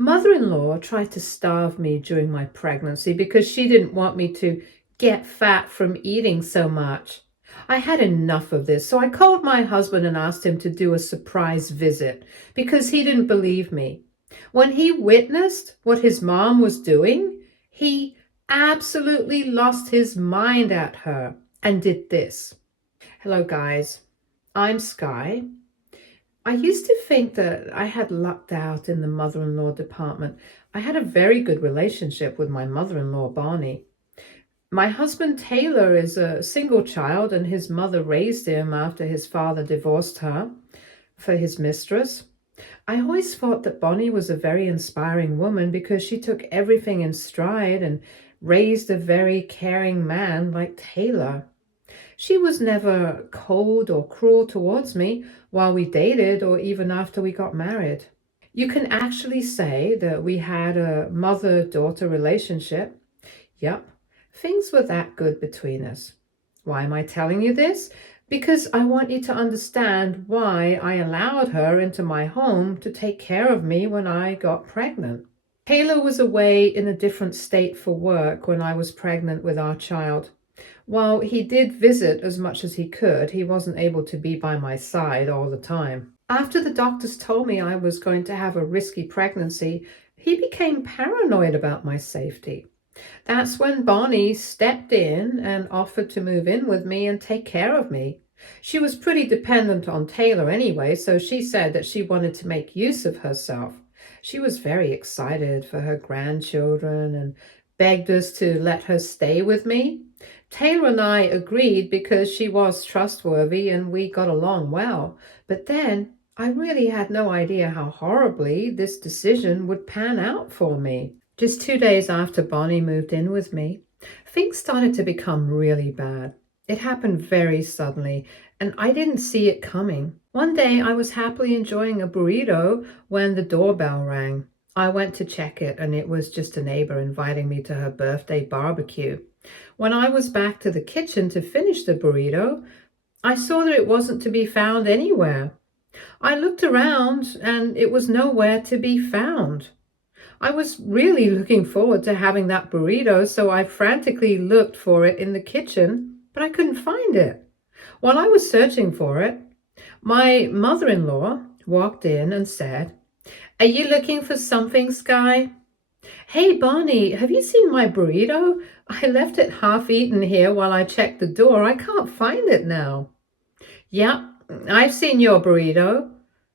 Mother-in-law tried to starve me during my pregnancy because she didn't want me to get fat from eating so much. I had enough of this, so I called my husband and asked him to do a surprise visit because he didn't believe me. When he witnessed what his mom was doing, he absolutely lost his mind at her and did this. Hello, guys. I'm Sky. I used to think that I had lucked out in the mother-in-law department. I had a very good relationship with my mother-in-law, Barney. My husband, Taylor, is a single child, and his mother raised him after his father divorced her for his mistress. I always thought that Bonnie was a very inspiring woman because she took everything in stride and raised a very caring man like Taylor. She was never cold or cruel towards me while we dated or even after we got married. You can actually say that we had a mother-daughter relationship. Yep, things were that good between us. Why am I telling you this? Because I want you to understand why I allowed her into my home to take care of me when I got pregnant. Taylor was away in a different state for work when I was pregnant with our child. While he did visit as much as he could, he wasn't able to be by my side all the time. After the doctors told me I was going to have a risky pregnancy, he became paranoid about my safety. That's when Bonnie stepped in and offered to move in with me and take care of me. She was pretty dependent on Taylor anyway, so she said that she wanted to make use of herself. She was very excited for her grandchildren and begged us to let her stay with me. Taylor and I agreed because she was trustworthy and we got along well. But then I really had no idea how horribly this decision would pan out for me. Just 2 days after Bonnie moved in with me, things started to become really bad. It happened very suddenly, and I didn't see it coming. One day I was happily enjoying a burrito when the doorbell rang. I went to check it, and it was just a neighbor inviting me to her birthday barbecue. When I was back to the kitchen to finish the burrito, I saw that it wasn't to be found anywhere. I looked around, and it was nowhere to be found. I was really looking forward to having that burrito, so I frantically looked for it in the kitchen, but I couldn't find it. While I was searching for it, my mother-in-law walked in and said, "Are you looking for something, Sky?" "Hey, Barney, have you seen my burrito? I left it half eaten here while I checked the door. I can't find it now." "Yep, I've seen your burrito."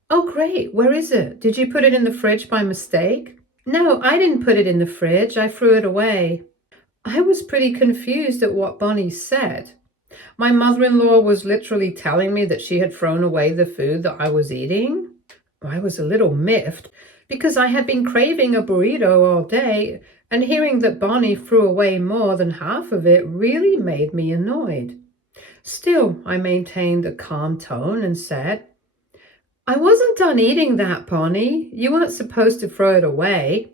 "Oh, great. Where is it? Did you put it in the fridge by mistake?" "No, I didn't put it in the fridge. I threw it away." I was pretty confused at what Bonnie said. My mother-in-law was literally telling me that she had thrown away the food that I was eating. I was a little miffed because I had been craving a burrito all day, and hearing that Bonnie threw away more than half of it really made me annoyed. Still, I maintained a calm tone and said, "I wasn't done eating that, Bonnie. You weren't supposed to throw it away.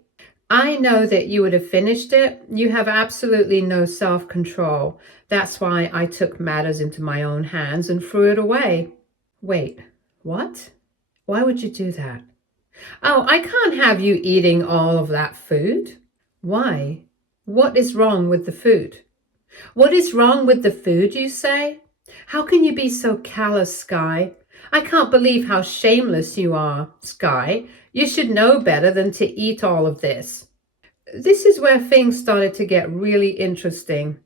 I know that you would have finished it. You have absolutely no self-control. That's why I took matters into my own hands and threw it away." "Wait, what? Why would you do that?" "Oh, I can't have you eating all of that food." "Why? What is wrong with the food?" "What is wrong with the food, you say? How can you be so callous, Sky? I can't believe how shameless you are, Sky. You should know better than to eat all of this." This is where things started to get really interesting.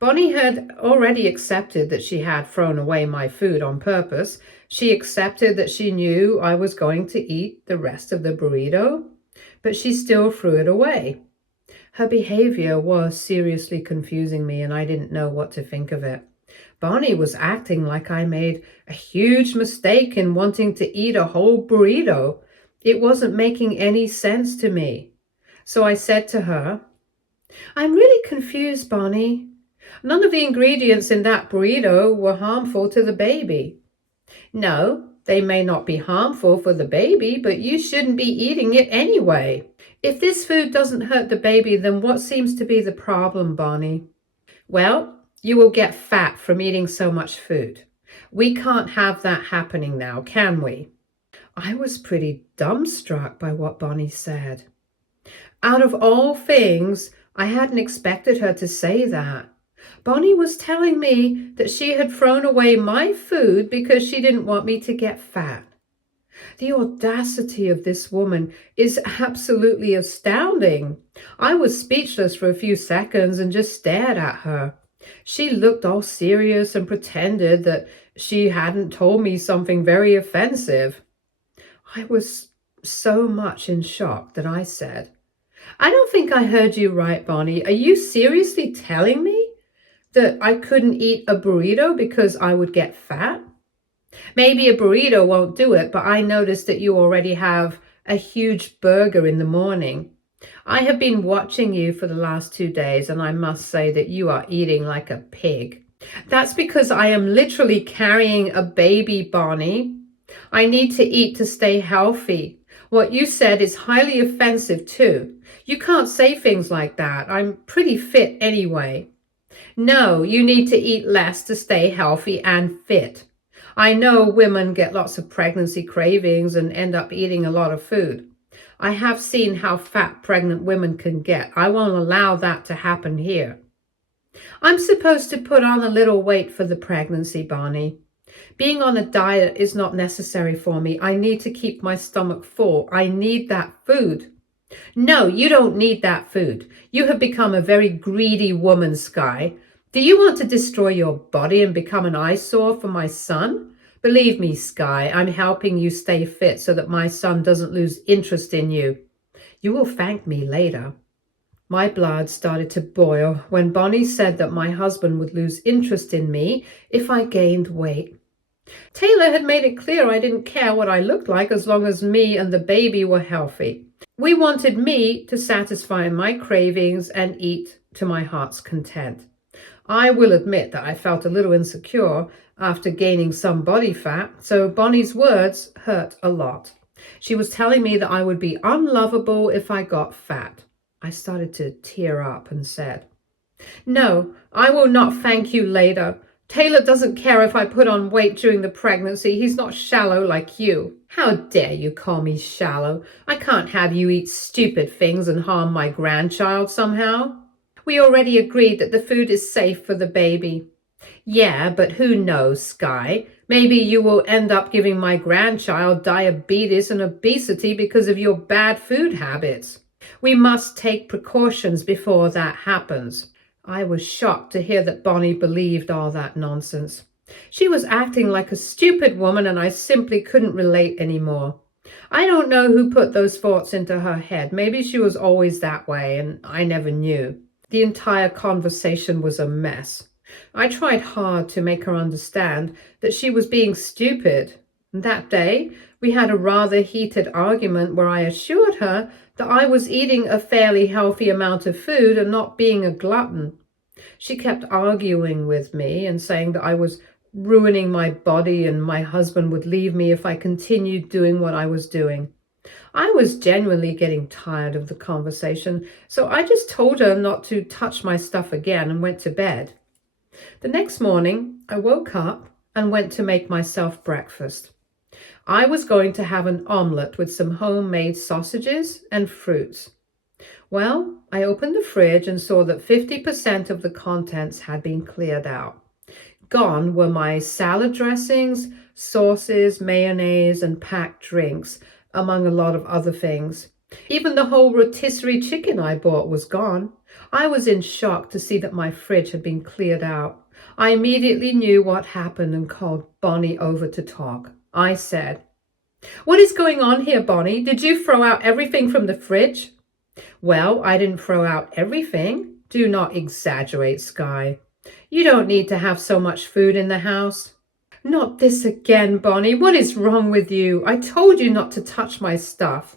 Bonnie had already accepted that she had thrown away my food on purpose. She accepted that she knew I was going to eat the rest of the burrito, but she still threw it away. Her behavior was seriously confusing me, and I didn't know what to think of it. Bonnie was acting like I made a huge mistake in wanting to eat a whole burrito. It wasn't making any sense to me. So I said to her, "I'm really confused, Bonnie. None of the ingredients in that burrito were harmful to the baby." "No, they may not be harmful for the baby, but you shouldn't be eating it anyway. If this food doesn't hurt the baby, then what seems to be the problem, Bonnie?" "Well, you will get fat from eating so much food. We can't have that happening now, can we?" I was pretty dumbstruck by what Bonnie said. Out of all things, I hadn't expected her to say that. Bonnie was telling me that she had thrown away my food because she didn't want me to get fat. The audacity of this woman is absolutely astounding. I was speechless for a few seconds and just stared at her. She looked all serious and pretended that she hadn't told me something very offensive. I was so much in shock that I said, "I don't think I heard you right, Bonnie. Are you seriously telling me that I couldn't eat a burrito because I would get fat? Maybe a burrito won't do it, but I noticed that you already have a huge burger in the morning. I have been watching you for the last 2 days, and I must say that you are eating like a pig." "That's because I am literally carrying a baby, Bonnie. I need to eat to stay healthy. What you said is highly offensive too. You can't say things like that. I'm pretty fit anyway." "No, you need to eat less to stay healthy and fit. I know women get lots of pregnancy cravings and end up eating a lot of food. I have seen how fat pregnant women can get. I won't allow that to happen here." "I'm supposed to put on a little weight for the pregnancy, Bonnie. Being on a diet is not necessary for me. I need to keep my stomach full. I need that food." "No, you don't need that food. You have become a very greedy woman, Sky. Do you want to destroy your body and become an eyesore for my son? Believe me, Sky, I'm helping you stay fit so that my son doesn't lose interest in you. You will thank me later." My blood started to boil when Bonnie said that my husband would lose interest in me if I gained weight. Taylor had made it clear I didn't care what I looked like as long as me and the baby were healthy. We wanted me to satisfy my cravings and eat to my heart's content. I will admit that I felt a little insecure after gaining some body fat, so Bonnie's words hurt a lot. She was telling me that I would be unlovable if I got fat. I started to tear up and said, "No, I will not thank you later. Taylor doesn't care if I put on weight during the pregnancy. He's not shallow like you." "How dare you call me shallow? I can't have you eat stupid things and harm my grandchild somehow. We already agreed that the food is safe for the baby." "Yeah, but who knows, Sky? Maybe you will end up giving my grandchild diabetes and obesity because of your bad food habits. We must take precautions before that happens." I was shocked to hear that Bonnie believed all that nonsense. She was acting like a stupid woman, and I simply couldn't relate anymore. I don't know who put those thoughts into her head. Maybe she was always that way, and I never knew. The entire conversation was a mess. I tried hard to make her understand that she was being stupid. That day, we had a rather heated argument where I assured her that I was eating a fairly healthy amount of food and not being a glutton. She kept arguing with me and saying that I was ruining my body and my husband would leave me if I continued doing what I was doing. I was genuinely getting tired of the conversation, so I just told her not to touch my stuff again and went to bed. The next morning, I woke up and went to make myself breakfast. I was going to have an omelette with some homemade sausages and fruits. Well, I opened the fridge and saw that 50% of the contents had been cleared out. Gone were my salad dressings, sauces, mayonnaise, and packed drinks, among a lot of other things. Even the whole rotisserie chicken I bought was gone. I was in shock to see that my fridge had been cleared out. I immediately knew what happened and called Bonnie over to talk. I said, "What is going on here, Bonnie? Did you throw out everything from the fridge?" "Well, I didn't throw out everything. Do not exaggerate, Sky. You don't need to have so much food in the house." "Not this again, Bonnie. What is wrong with you? I told you not to touch my stuff."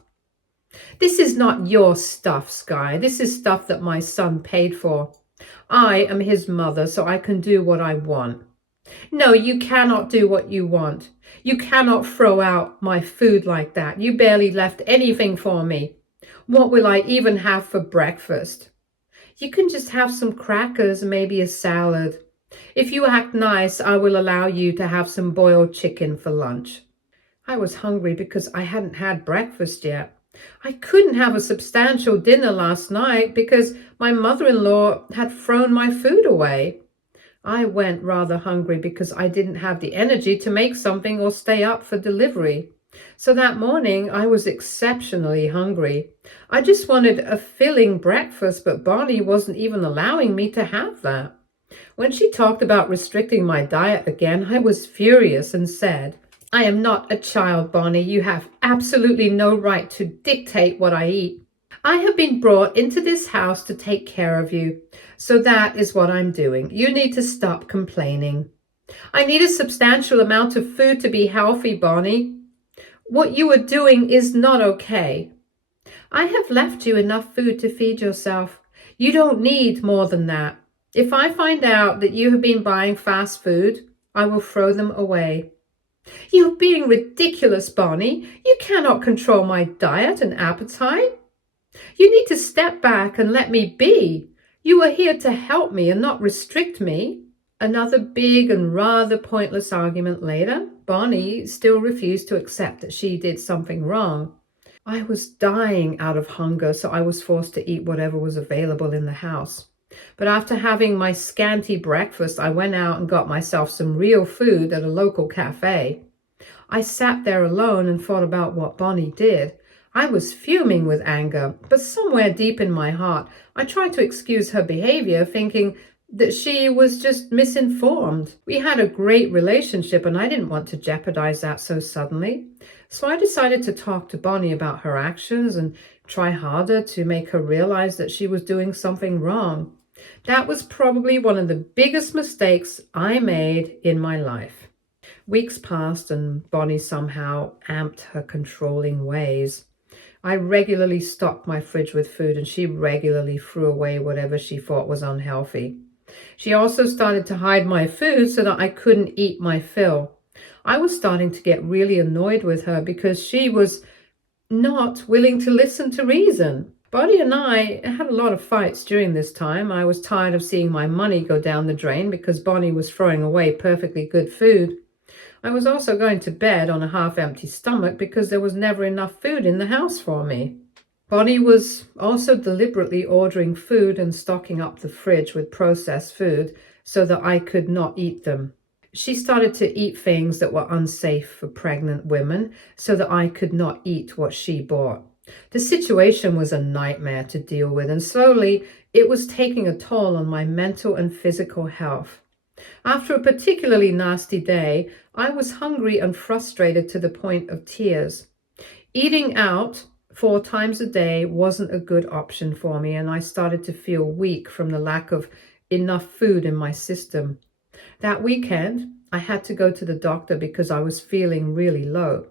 "This is not your stuff, Sky. This is stuff that my son paid for. I am his mother, so I can do what I want." "No, you cannot do what you want. You cannot throw out my food like that. You barely left anything for me. What will I even have for breakfast?" "You can just have some crackers and maybe a salad. If you act nice, I will allow you to have some boiled chicken for lunch." I was hungry because I hadn't had breakfast yet. I couldn't have a substantial dinner last night because my mother-in-law had thrown my food away. I went rather hungry because I didn't have the energy to make something or stay up for delivery. So that morning I was exceptionally hungry. I just wanted a filling breakfast, but Bonnie wasn't even allowing me to have that. When she talked about restricting my diet again, I was furious and said, "I am not a child, Bonnie. You have absolutely no right to dictate what I eat. I have been brought into this house to take care of you, so that is what I'm doing. You need to stop complaining. I need a substantial amount of food to be healthy, Bonnie. What you are doing is not okay. I have left you enough food to feed yourself. You don't need more than that. If I find out that you have been buying fast food, I will throw them away." "You're being ridiculous, Bonnie. You cannot control my diet and appetite. You need to step back and let me be. You are here to help me and not restrict me." Another big and rather pointless argument later, Bonnie still refused to accept that she did something wrong. I was dying out of hunger, so I was forced to eat whatever was available in the house. But after having my scanty breakfast, I went out and got myself some real food at a local cafe. I sat there alone and thought about what Bonnie did. I was fuming with anger, but somewhere deep in my heart, I tried to excuse her behavior, thinking that she was just misinformed. We had a great relationship, and I didn't want to jeopardize that so suddenly. So I decided to talk to Bonnie about her actions and try harder to make her realize that she was doing something wrong. That was probably one of the biggest mistakes I made in my life. Weeks passed and Bonnie somehow amped her controlling ways. I regularly stocked my fridge with food and she regularly threw away whatever she thought was unhealthy. She also started to hide my food so that I couldn't eat my fill. I was starting to get really annoyed with her because she was not willing to listen to reason. Bonnie and I had a lot of fights during this time. I was tired of seeing my money go down the drain because Bonnie was throwing away perfectly good food. I was also going to bed on a half-empty stomach because there was never enough food in the house for me. Bonnie was also deliberately ordering food and stocking up the fridge with processed food so that I could not eat them. She started to eat things that were unsafe for pregnant women so that I could not eat what she bought. The situation was a nightmare to deal with, and slowly it was taking a toll on my mental and physical health. After a particularly nasty day, I was hungry and frustrated to the point of tears. Eating out 4 times a day wasn't a good option for me, and I started to feel weak from the lack of enough food in my system. That weekend, I had to go to the doctor because I was feeling really low.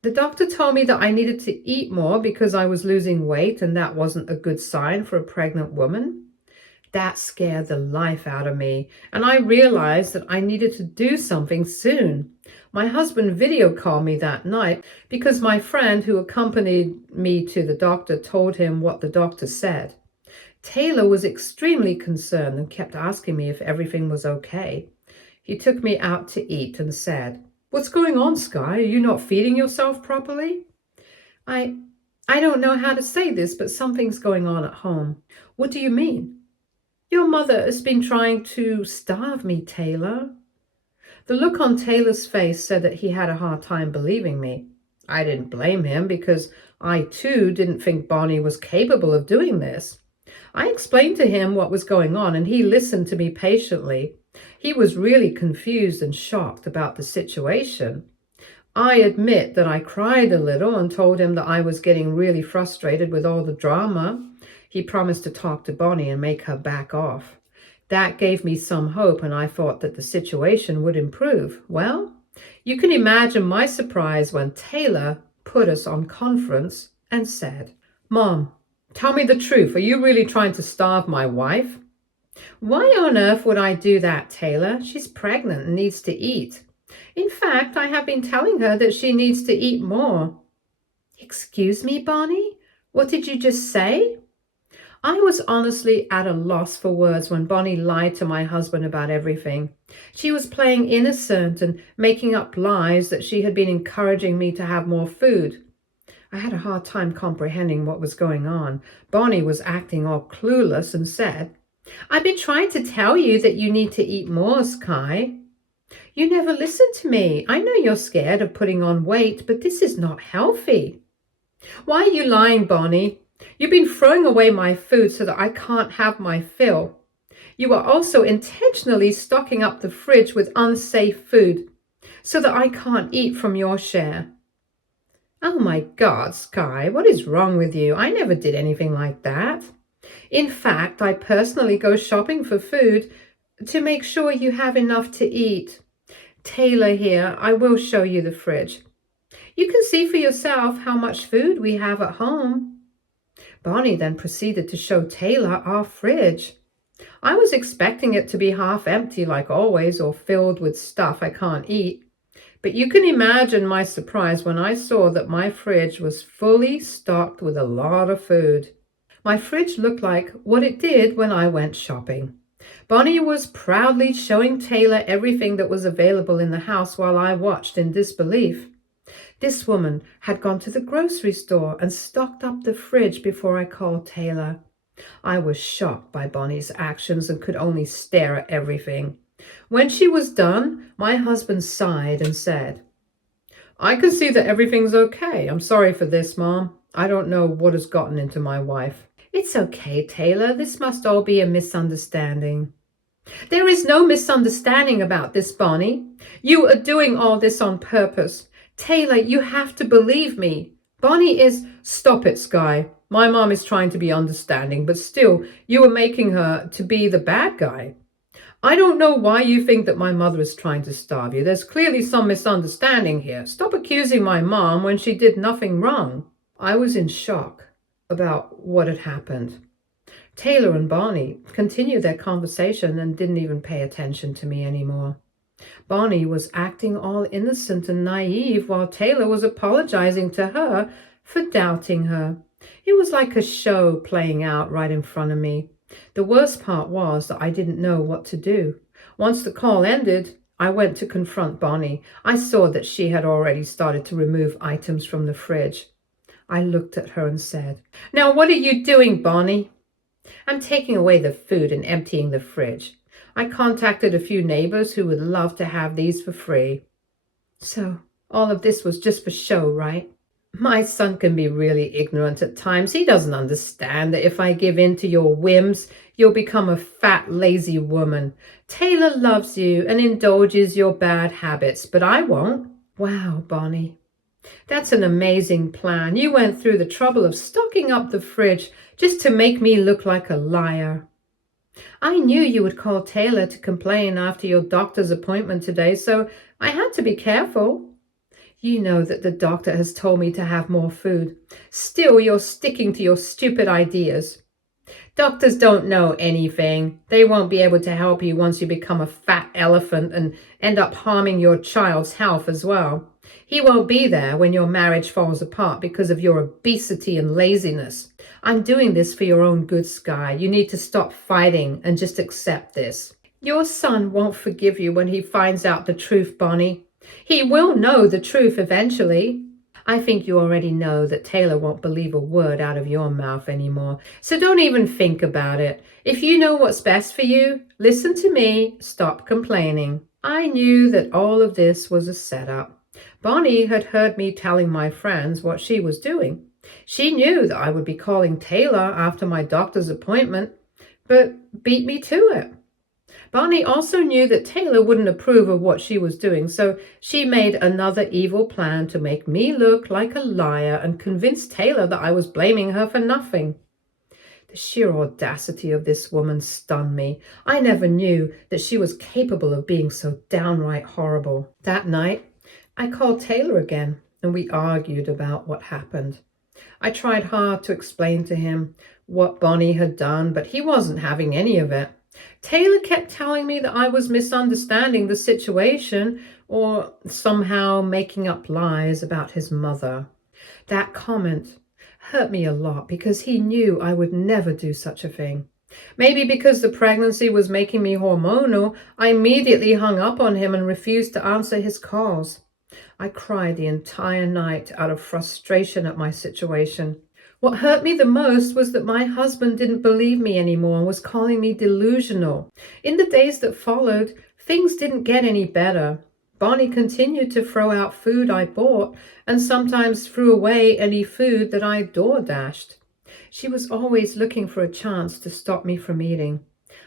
The doctor told me that I needed to eat more because I was losing weight, and that wasn't a good sign for a pregnant woman. That scared the life out of me, and I realized that I needed to do something soon. My husband video called me that night because my friend who accompanied me to the doctor told him what the doctor said. Taylor was extremely concerned and kept asking me if everything was okay. He took me out to eat and said, "What's going on, Sky? Are you not feeding yourself properly?" I I don't know how to say this, but something's going on at home." "What do you mean?" "Your mother has been trying to starve me, Taylor." The look on Taylor's face said that he had a hard time believing me. I didn't blame him because I too didn't think Bonnie was capable of doing this. I explained to him what was going on and he listened to me patiently. He was really confused and shocked about the situation. I admit that I cried a little and told him that I was getting really frustrated with all the drama. He promised to talk to Bonnie and make her back off. That gave me some hope, and I thought that the situation would improve. Well, you can imagine my surprise when Taylor put us on conference and said, "Mom, tell me the truth. Are you really trying to starve my wife?" "Why on earth would I do that, Taylor? She's pregnant and needs to eat. In fact, I have been telling her that she needs to eat more." "Excuse me, Bonnie? What did you just say?" I was honestly at a loss for words when Bonnie lied to my husband about everything. She was playing innocent and making up lies that she had been encouraging me to have more food. I had a hard time comprehending what was going on. Bonnie was acting all clueless and said, "I've been trying to tell you that you need to eat more, Sky. You never listen to me. I know you're scared of putting on weight, but this is not healthy." "Why are you lying, Bonnie? You've been throwing away my food so that I can't have my fill. You are also intentionally stocking up the fridge with unsafe food so that I can't eat from your share." "Oh my God, Sky, what is wrong with you? I never did anything like that. In fact, I personally go shopping for food to make sure you have enough to eat. Taylor here, I will show you the fridge. You can see for yourself how much food we have at home." Bonnie then proceeded to show Taylor our fridge. I was expecting it to be half empty like always, or filled with stuff I can't eat. But you can imagine my surprise when I saw that my fridge was fully stocked with a lot of food. My fridge looked like what it did when I went shopping. Bonnie was proudly showing Taylor everything that was available in the house while I watched in disbelief. This woman had gone to the grocery store and stocked up the fridge before I called Taylor. I was shocked by Bonnie's actions and could only stare at everything. When she was done, my husband sighed and said, "I can see that everything's okay. I'm sorry for this, Mom. I don't know what has gotten into my wife." "It's okay, Taylor. This must all be a misunderstanding." "There is no misunderstanding about this, Bonnie. You are doing all this on purpose. Taylor, you have to believe me. Bonnie is—" "Stop it, Sky. My mom is trying to be understanding, but still, you are making her to be the bad guy. I don't know why you think that my mother is trying to starve you. There's clearly some misunderstanding here. Stop accusing my mom when she did nothing wrong." I was in shock about what had happened. Taylor and Bonnie continued their conversation and didn't even pay attention to me anymore. Bonnie was acting all innocent and naive while Taylor was apologizing to her for doubting her. It was like a show playing out right in front of me. The worst part was that I didn't know what to do. Once the call ended, I went to confront Bonnie. I saw that she had already started to remove items from the fridge. I looked at her and said, "Now what are you doing, Bonnie?" "I'm taking away the food and emptying the fridge. I contacted a few neighbors who would love to have these for free." "So all of this was just for show, right?" "My son can be really ignorant at times. He doesn't understand that if I give in to your whims, you'll become a fat, lazy woman. Taylor loves you and indulges your bad habits, but I won't." "Wow, Bonnie, that's an amazing plan. You went through the trouble of stocking up the fridge just to make me look like a liar." "I knew you would call Taylor to complain after your doctor's appointment today, so I had to be careful. You know that the doctor has told me to have more food. Still, you're sticking to your stupid ideas. Doctors don't know anything. They won't be able to help you once you become a fat elephant and end up harming your child's health as well. He won't be there when your marriage falls apart because of your obesity and laziness. I'm doing this for your own good, Sky. You need to stop fighting and just accept this. Your son won't forgive you when he finds out the truth, Bonnie. He will know the truth eventually. I think you already know that Taylor won't believe a word out of your mouth anymore, so don't even think about it. If you know what's best for you, listen to me, stop complaining." I knew that all of this was a setup. Bonnie had heard me telling my friends what she was doing. She knew that I would be calling Taylor after my doctor's appointment, but beat me to it. Bonnie also knew that Taylor wouldn't approve of what she was doing, so she made another evil plan to make me look like a liar and convince Taylor that I was blaming her for nothing. The sheer audacity of this woman stunned me. I never knew that she was capable of being so downright horrible. That night, I called Taylor again, and we argued about what happened. I tried hard to explain to him what Bonnie had done, but he wasn't having any of it. Taylor kept telling me that I was misunderstanding the situation or somehow making up lies about his mother. That comment hurt me a lot because he knew I would never do such a thing. Maybe because the pregnancy was making me hormonal, I immediately hung up on him and refused to answer his calls. I cried the entire night out of frustration at my situation. What hurt me the most was that my husband didn't believe me anymore and was calling me delusional. In the days that followed, things didn't get any better. Bonnie continued to throw out food I bought and sometimes threw away any food that I door dashed. She was always looking for a chance to stop me from eating.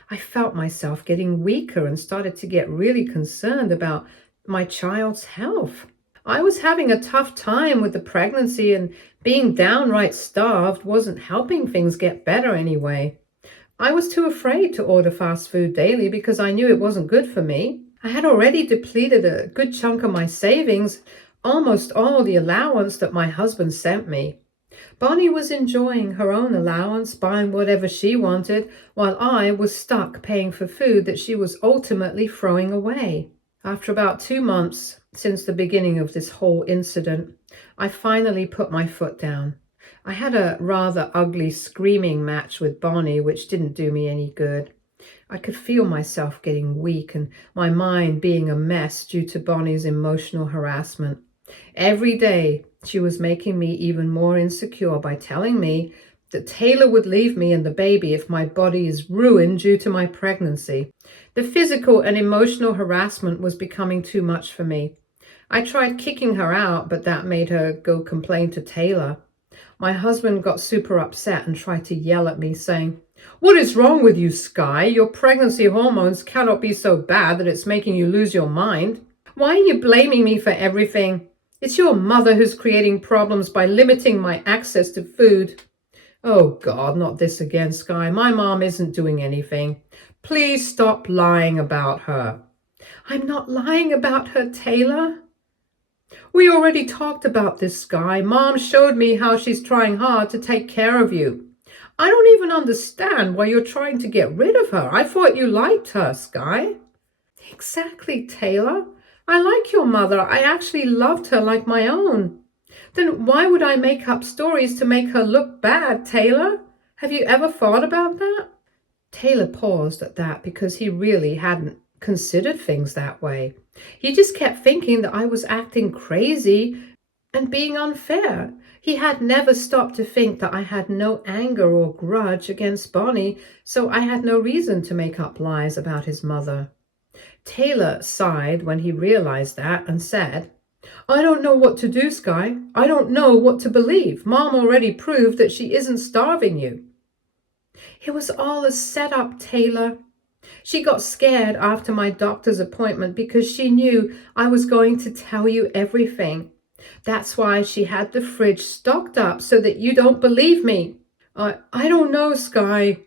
I felt myself getting weaker and started to get really concerned about my child's health. I was having a tough time with the pregnancy, and being downright starved wasn't helping things get better anyway. I was too afraid to order fast food daily because I knew it wasn't good for me. I had already depleted a good chunk of my savings, almost all the allowance that my husband sent me. Bonnie was enjoying her own allowance, buying whatever she wanted, while I was stuck paying for food that she was ultimately throwing away. After about 2 months since the beginning of this whole incident, I finally put my foot down. I had a rather ugly screaming match with Bonnie, which didn't do me any good. I could feel myself getting weak and my mind being a mess due to Bonnie's emotional harassment. Every day, she was making me even more insecure by telling me that Taylor would leave me and the baby if my body is ruined due to my pregnancy. The physical and emotional harassment was becoming too much for me. I tried kicking her out, but that made her go complain to Taylor. My husband got super upset and tried to yell at me, saying, "What is wrong with you, Sky? Your pregnancy hormones cannot be so bad that it's making you lose your mind. Why are you blaming me for everything? It's your mother who's creating problems by limiting my access to food." "Oh God, not this again, Sky. My mom isn't doing anything. Please stop lying about her." "I'm not lying about her, Taylor. We already talked about this, Sky. Mom showed me how she's trying hard to take care of you. I don't even understand why you're trying to get rid of her. I thought you liked her, Sky." "Exactly, Taylor. I like your mother. I actually loved her like my own. Then why would I make up stories to make her look bad, Taylor? Have you ever thought about that?" Taylor paused at that because he really hadn't considered things that way. He just kept thinking that I was acting crazy and being unfair. He had never stopped to think that I had no anger or grudge against Bonnie, so I had no reason to make up lies about his mother. Taylor sighed when he realized that and said, "I don't know what to do, Sky. I don't know what to believe. Mom already proved that she isn't starving you." "It was all a setup, Taylor. She got scared after my doctor's appointment because she knew I was going to tell you everything. That's why she had the fridge stocked up so that you don't believe me." I don't know, Sky.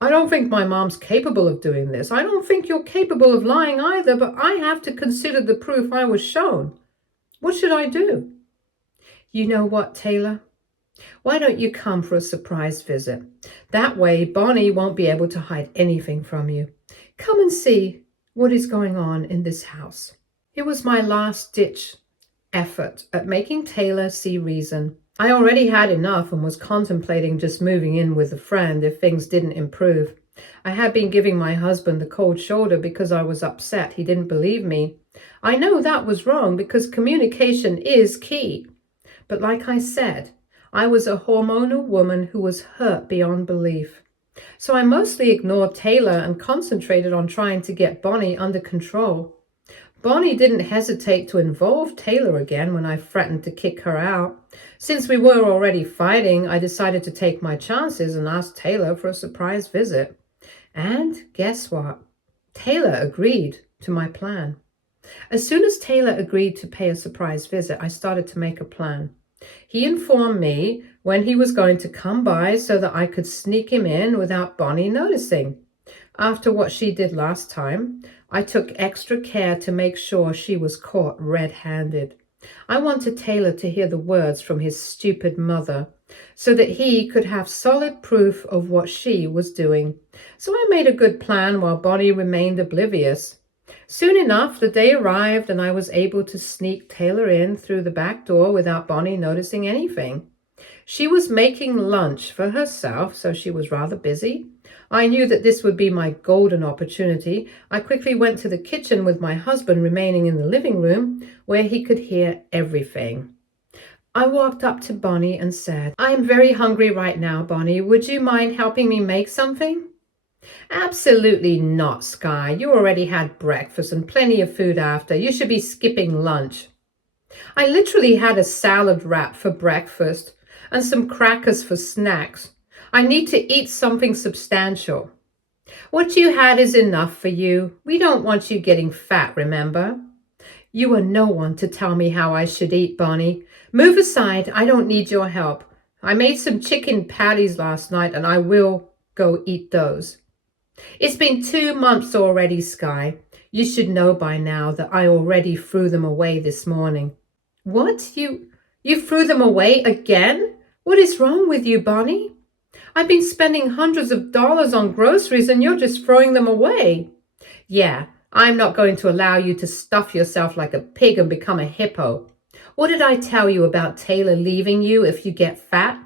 I don't think my mom's capable of doing this. I don't think you're capable of lying either, but I have to consider the proof I was shown. What should I do?" "You know what, Taylor? Why don't you come for a surprise visit? That way, Bonnie won't be able to hide anything from you. Come and see what is going on in this house." It was my last-ditch effort at making Taylor see reason. I already had enough and was contemplating just moving in with a friend if things didn't improve. I had been giving my husband the cold shoulder because I was upset he didn't believe me. I know that was wrong because communication is key. But like I said, I was a hormonal woman who was hurt beyond belief. So I mostly ignored Taylor and concentrated on trying to get Bonnie under control. Bonnie didn't hesitate to involve Taylor again when I threatened to kick her out. Since we were already fighting, I decided to take my chances and ask Taylor for a surprise visit. And guess what? Taylor agreed to my plan. As soon as Taylor agreed to pay a surprise visit, I started to make a plan. He informed me when he was going to come by so that I could sneak him in without Bonnie noticing. After what she did last time, I took extra care to make sure she was caught red-handed. I wanted Taylor to hear the words from his stupid mother so that he could have solid proof of what she was doing. So I made a good plan while Bonnie remained oblivious. Soon enough, the day arrived and I was able to sneak Taylor in through the back door without Bonnie noticing anything. She was making lunch for herself, so she was rather busy. I knew that this would be my golden opportunity. I quickly went to the kitchen with my husband remaining in the living room, where he could hear everything. I walked up to Bonnie and said, "I am very hungry right now, Bonnie. Would you mind helping me make something?" "Absolutely not, Sky. You already had breakfast and plenty of food after. You should be skipping lunch." "I literally had a salad wrap for breakfast and some crackers for snacks. I need to eat something substantial." "What you had is enough for you. We don't want you getting fat, remember?" "You are no one to tell me how I should eat, Bonnie. Move aside. I don't need your help. I made some chicken patties last night and I will go eat those." "It's been 2 months already, Sky. You should know by now that I already threw them away this morning." "What? You threw them away again? What is wrong with you, Bonnie? I've been spending hundreds of dollars on groceries and you're just throwing them away." "Yeah, I'm not going to allow you to stuff yourself like a pig and become a hippo. What did I tell you about Taylor leaving you if you get fat?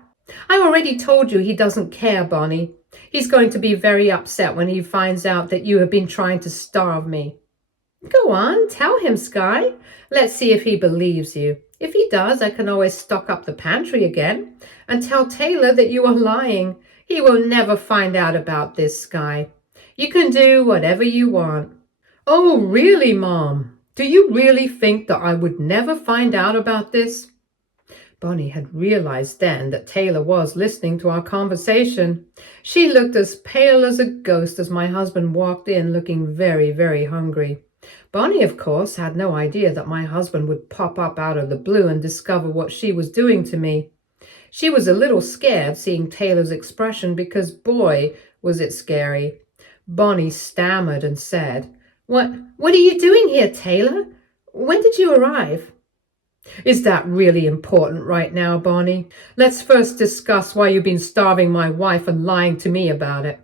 I already told you he doesn't care, Bonnie. He's going to be very upset when he finds out that you have been trying to starve me." "Go on, tell him, Sky. Let's see if he believes you. If he does, I can always stock up the pantry again and tell Taylor that you are lying. He will never find out about this, Sky. You can do whatever you want." "Oh, really, Mom? Do you really think that I would never find out about this?" Bonnie had realized then that Taylor was listening to our conversation. She looked as pale as a ghost as my husband walked in, looking very, very hungry. Bonnie, of course, had no idea that my husband would pop up out of the blue and discover what she was doing to me. She was a little scared seeing Taylor's expression because, boy, was it scary. Bonnie stammered and said, What are you doing here, Taylor? When did you arrive?" "Is that really important right now, Bonnie? Let's first discuss why you've been starving my wife and lying to me about it."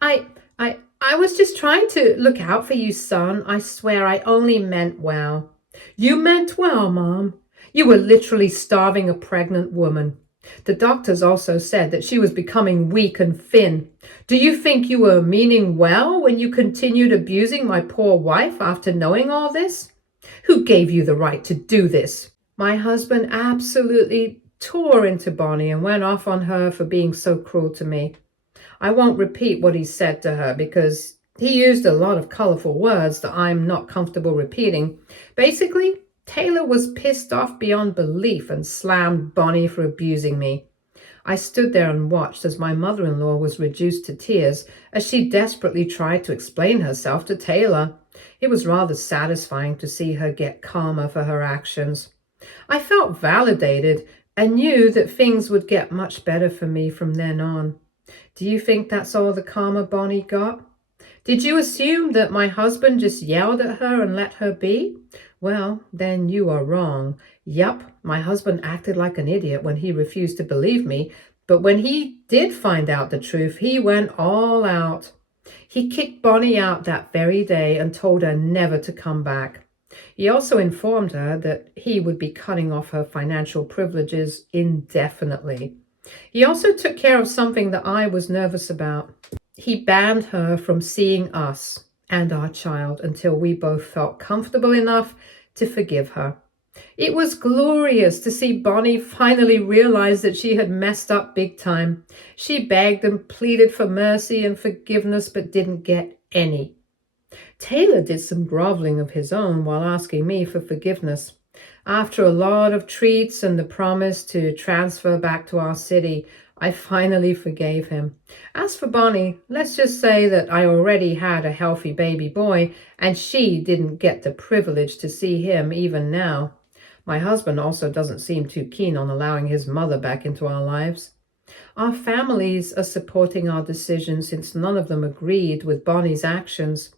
I, I was just trying to look out for you, son. I swear I only meant well." "You meant well, Mom. You were literally starving a pregnant woman. The doctors also said that she was becoming weak and thin. Do you think you were meaning well when you continued abusing my poor wife after knowing all this? Who gave you the right to do this?" My husband absolutely tore into Bonnie and went off on her for being so cruel to me. I won't repeat what he said to her because he used a lot of colorful words that I'm not comfortable repeating. Basically, Taylor was pissed off beyond belief and slammed Bonnie for abusing me. I stood there and watched as my mother-in-law was reduced to tears as she desperately tried to explain herself to Taylor. It was rather satisfying to see her get calmer for her actions. I felt validated and knew that things would get much better for me from then on. Do you think that's all the karma Bonnie got? Did you assume that my husband just yelled at her and let her be? Well, then you are wrong. Yup, my husband acted like an idiot when he refused to believe me, but when he did find out the truth, he went all out. He kicked Bonnie out that very day and told her never to come back. He also informed her that he would be cutting off her financial privileges indefinitely. He also took care of something that I was nervous about. He banned her from seeing us and our child until we both felt comfortable enough to forgive her. It was glorious to see Bonnie finally realize that she had messed up big time. She begged and pleaded for mercy and forgiveness but didn't get any. Taylor did some groveling of his own while asking me for forgiveness. After a lot of treats and the promise to transfer back to our city, I finally forgave him. As for Bonnie, let's just say that I already had a healthy baby boy, and she didn't get the privilege to see him even now. My husband also doesn't seem too keen on allowing his mother back into our lives. Our families are supporting our decision since none of them agreed with Bonnie's actions.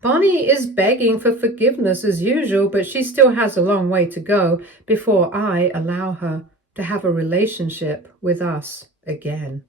Bonnie is begging for forgiveness as usual, but she still has a long way to go before I allow her to have a relationship with us again.